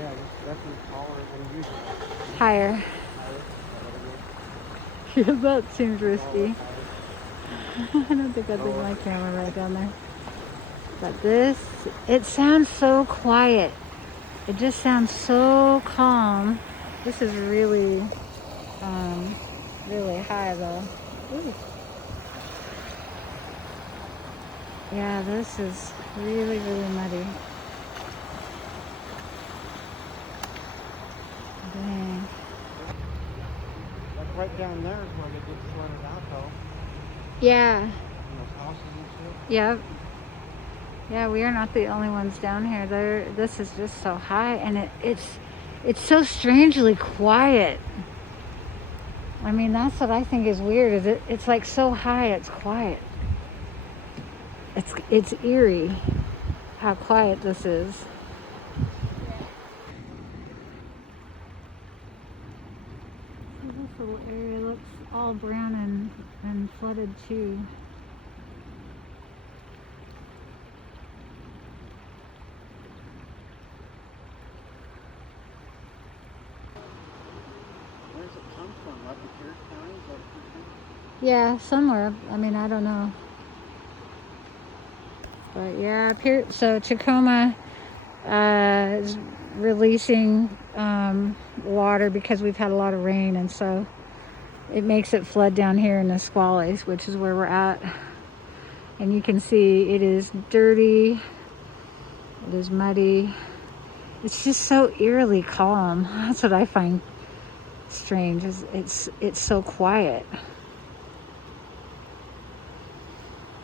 Yeah, this is definitely taller than usual. Higher. Higher. Yeah, that seems It's all risky. up higher. I don't think I'd leave Lower. my camera right down there. But this, it sounds so quiet. It just sounds so calm. This is really, really high though. Ooh. Yeah, this is really, really muddy. Dang. Like right down there is where they get flooded out though. Yeah. In those houses and shit. Yep. Yeah, we are not the only ones down here. This is just so high, and it's so strangely quiet. I mean, that's what I think is weird. Is it's like so high, it's quiet. It's eerie how quiet this is. So this little area looks all brown and flooded too. Where does it come from? Up here, county? Is that what you think? Yeah, somewhere. I mean, I don't know. But yeah, up here, so Tacoma is releasing water because we've had a lot of rain, and so it makes it flood down here in Nisqually, which is where we're at. And you can see it is dirty, it is muddy. It's just so eerily calm. That's what I find strange, is it's so quiet.